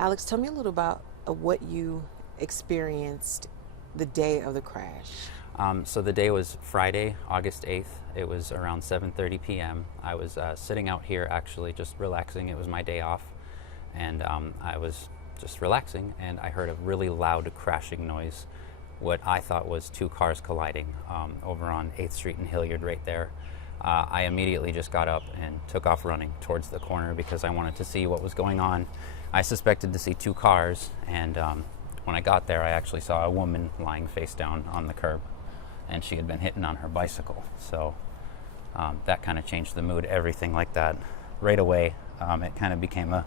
Alex, tell me a little about what you experienced the day of the crash. So the day was Friday, August 8th. It was around 7:30 p.m. I was sitting out here actually just relaxing. It was my day off, and I was just relaxing, and I heard a really loud crashing noise, what I thought was two cars colliding over on 8th Street and Hilliard right there. I immediately just got up and took off running towards the corner because I wanted to see what was going on. I suspected to see two cars, and when I got there, I actually saw a woman lying face down on the curb, and she had been hitting on her bicycle. So that kind of changed the mood, everything like that. Right away, it kind of became a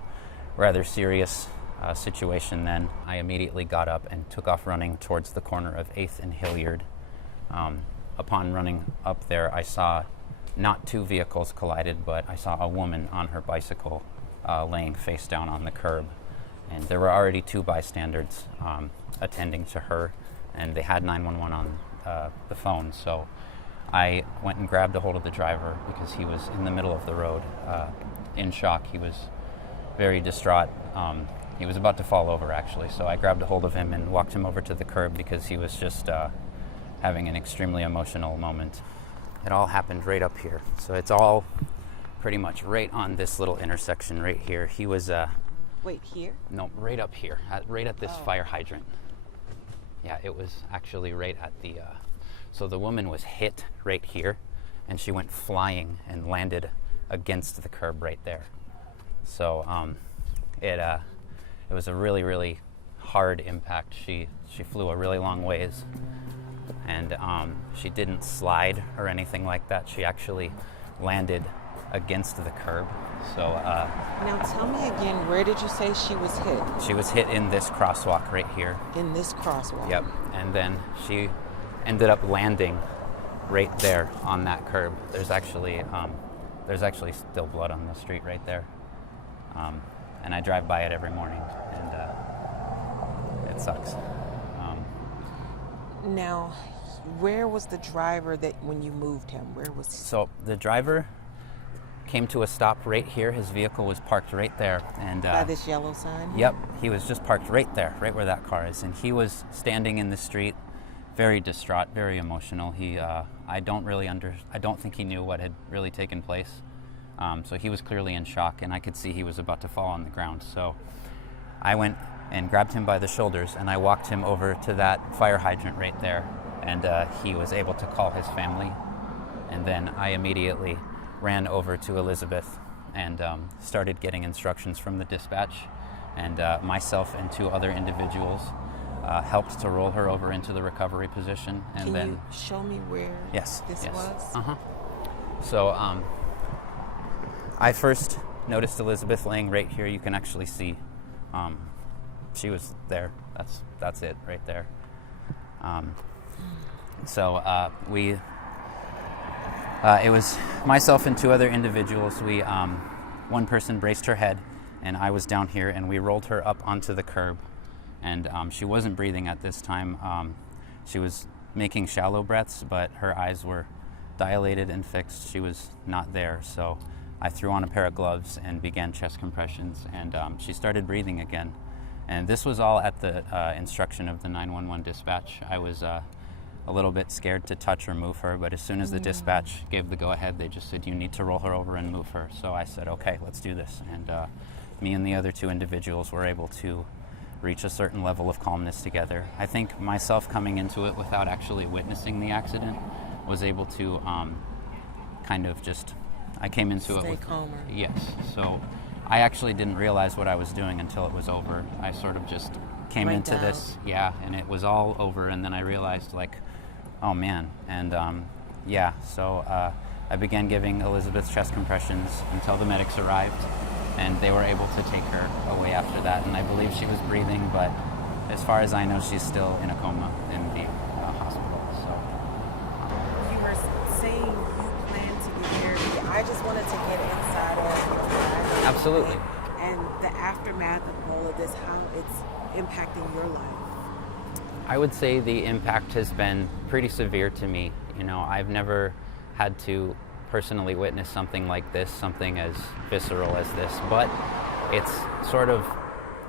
rather serious situation then. I immediately got up and took off running towards the corner of 8th and Hilliard. Upon running up there, I saw not two vehicles collided, but I saw a woman on her bicycle laying face down on the curb. And there were already two bystanders attending to her, and they had 911 on the phone. So I went and grabbed a hold of the driver because he was in the middle of the road in shock. He was very distraught. He was about to fall over, actually. So I grabbed a hold of him and walked him over to the curb because he was just having an extremely emotional moment. It all happened right up here. So it's all pretty much right on this little intersection right here. He was... Wait, here? No, right up here, right at this fire hydrant. Yeah, it was actually right at the... So the woman was hit right here, and she went flying and landed against the curb right there. So it was a really, really hard impact. She flew a really long ways, and she didn't slide or anything like that. She actually landed against the curb. So now tell me again, where did you say she was hit? She was hit in this crosswalk right here. In this crosswalk? Yep. And then she ended up landing right there on that curb. There's actually still blood on the street right there. And I drive by it every morning, and it sucks. Now, where was the driver when you moved him? Where was he? So the driver came to a stop right here. His vehicle was parked right there. And by this yellow sign? Yep, he was just parked right there, right where that car is. And he was standing in the street, very distraught, very emotional. I don't think he knew what had really taken place. So he was clearly in shock, and I could see he was about to fall on the ground. So I went and grabbed him by the shoulders, and I walked him over to that fire hydrant right there. And he was able to call his family. And then I immediately ran over to Elizabeth and started getting instructions from the dispatch. And myself and two other individuals helped to roll her over into the recovery position. And Can then you show me where this was? Uh-huh. So I first noticed Elizabeth laying right here. You can actually see she was there. That's it right there. It was myself and two other individuals. One person braced her head, and I was down here, and we rolled her up onto the curb. And she wasn't breathing at this time. She was making shallow breaths, but her eyes were dilated and fixed. She was not there. So I threw on a pair of gloves and began chest compressions, and she started breathing again. And this was all at the instruction of the 911 dispatch. I was a little bit scared to touch or move her, but as soon as the dispatch gave the go-ahead, they just said, you need to roll her over and move her. So I said, okay, let's do this. And me and the other two individuals were able to reach a certain level of calmness together. I think myself coming into it without actually witnessing the accident was able to I came into Stay calmer. Yes. So I actually didn't realize what I was doing until it was over. I sort of just came Went into down. this, and it was all over, and then I realized, oh man. And so I began giving Elizabeth chest compressions until the medics arrived, and they were able to take her away after that. And I believe she was breathing, but as far as I know, she's still in a coma in the hospital. So You were saying you planned to get there. I just wanted to get inside of absolutely. And the aftermath of all of this, how it's impacting your life. I would say the impact has been pretty severe to me. I've never had to personally witness something like this, something as visceral as this, but it's sort of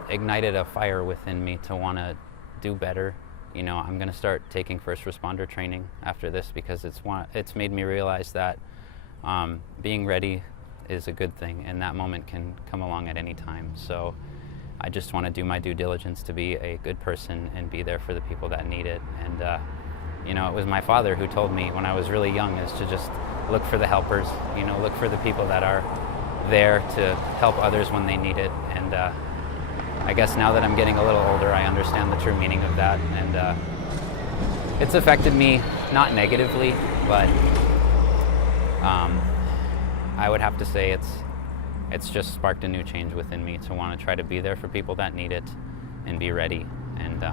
ignited a fire within me to want to do better. You know, I'm going to start taking first responder training after this because it's made me realize that being ready is a good thing, and that moment can come along at any time. So I just want to do my due diligence to be a good person and be there for the people that need it. And you know, it was my father who told me when I was really young is to just look for the helpers, you know, look for the people that are there to help others when they need it. And I guess now that I'm getting a little older, I understand the true meaning of that. And it's affected me, not negatively, but I would have to say it's just sparked a new change within me to want to try to be there for people that need it and be ready. And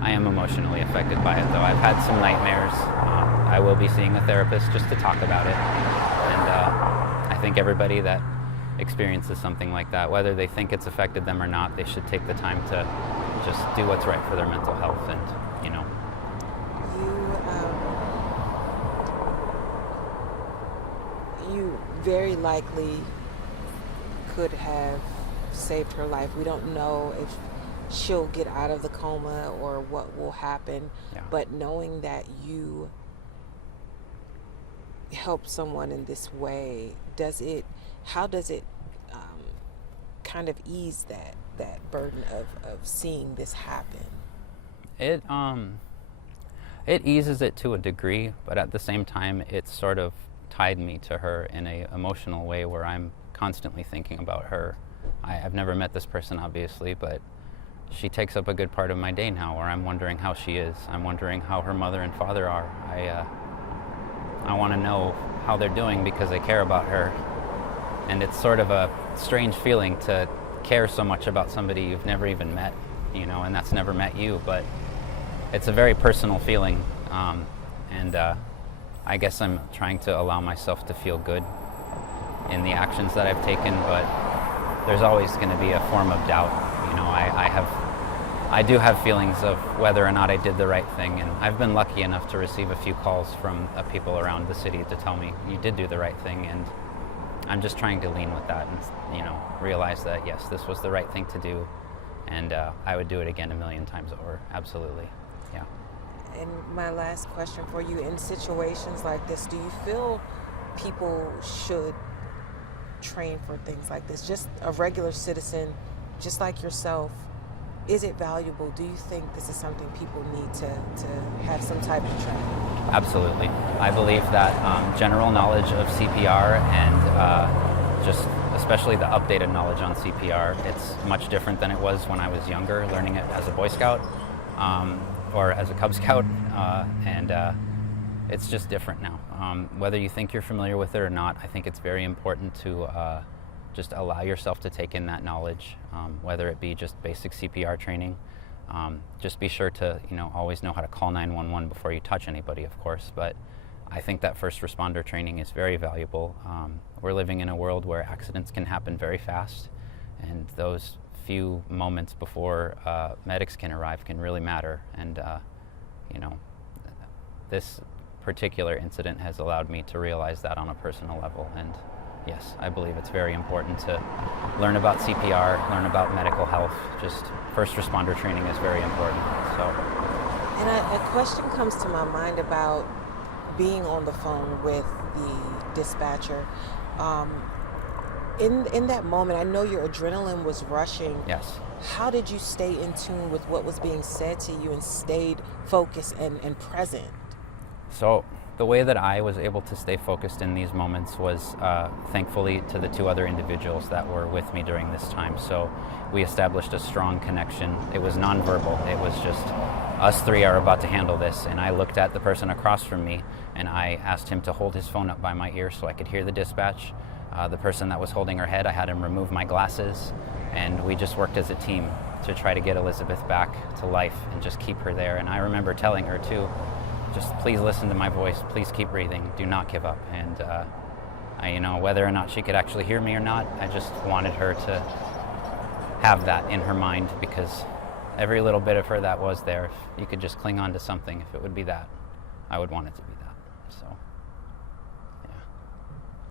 I am emotionally affected by it, though. I've had some nightmares. I will be seeing a therapist just to talk about it. And I think everybody that experiences something like that, whether they think it's affected them or not, they should take the time to just do what's right for their mental health. And, you know. You very likely could have saved her life. We don't know if she'll get out of the coma or what will happen, but knowing that you help someone in this way, how does it kind of ease that burden of seeing this happen? It eases it to a degree, but at the same time it's sort of tied me to her in a emotional way where I'm constantly thinking about her. I've never met this person, obviously, but she takes up a good part of my day now, where I'm wondering how she is. I'm wondering how her mother and father are. I want to know how they're doing because I care about her. And it's sort of a strange feeling to care so much about somebody you've never even met, you know, and that's never met you, but it's a very personal feeling. And I guess I'm trying to allow myself to feel good in the actions that I've taken, but there's always going to be a form of doubt. You know, I do have feelings of whether or not I did the right thing, and I've been lucky enough to receive a few calls from people around the city to tell me you did do the right thing, and I'm just trying to lean with that and, you know, realize that yes, this was the right thing to do, and I would do it again 1,000,000 times over. Absolutely, yeah. And my last question for you, in situations like this, do you feel people should train for things like this? Just a regular citizen, just like yourself, is it valuable? Do you think this is something people need to have some type of training? Absolutely. I believe that general knowledge of CPR and just especially the updated knowledge on CPR, it's much different than it was when I was younger, learning it as a Boy Scout or as a Cub Scout, and it's just different now. Whether you think you're familiar with it or not, I think it's very important to just allow yourself to take in that knowledge, whether it be just basic CPR training. Just be sure to, you know, always know how to call 911 before you touch anybody, of course, but I think that first responder training is very valuable. We're living in a world where accidents can happen very fast, and those few moments before medics can arrive can really matter. And you know, this particular incident has allowed me to realize that on a personal level. And yes, I believe it's very important to learn about CPR, learn about medical health. Just first responder training is very important. So, and a question comes to my mind about being on the phone with the dispatcher. In that moment, I know your adrenaline was rushing. yes. How did you stay in tune with what was being said to you and stayed focused and present? So the way that I was able to stay focused in these moments was thankfully to the two other individuals that were with me during this time. So we established a strong connection. It was nonverbal. It was just us three are about to handle this. And I looked at the person across from me and I asked him to hold his phone up by my ear so I could hear the dispatch. The person that was holding her head, I had him remove my glasses, and we just worked as a team to try to get Elizabeth back to life and just keep her there. And I remember telling her too, just please listen to my voice, please keep breathing, do not give up. And you know, whether or not she could actually hear me or not, I just wanted her to have that in her mind, because every little bit of her that was there, if you could just cling on to something, if it would be that, I would want it to be that. So.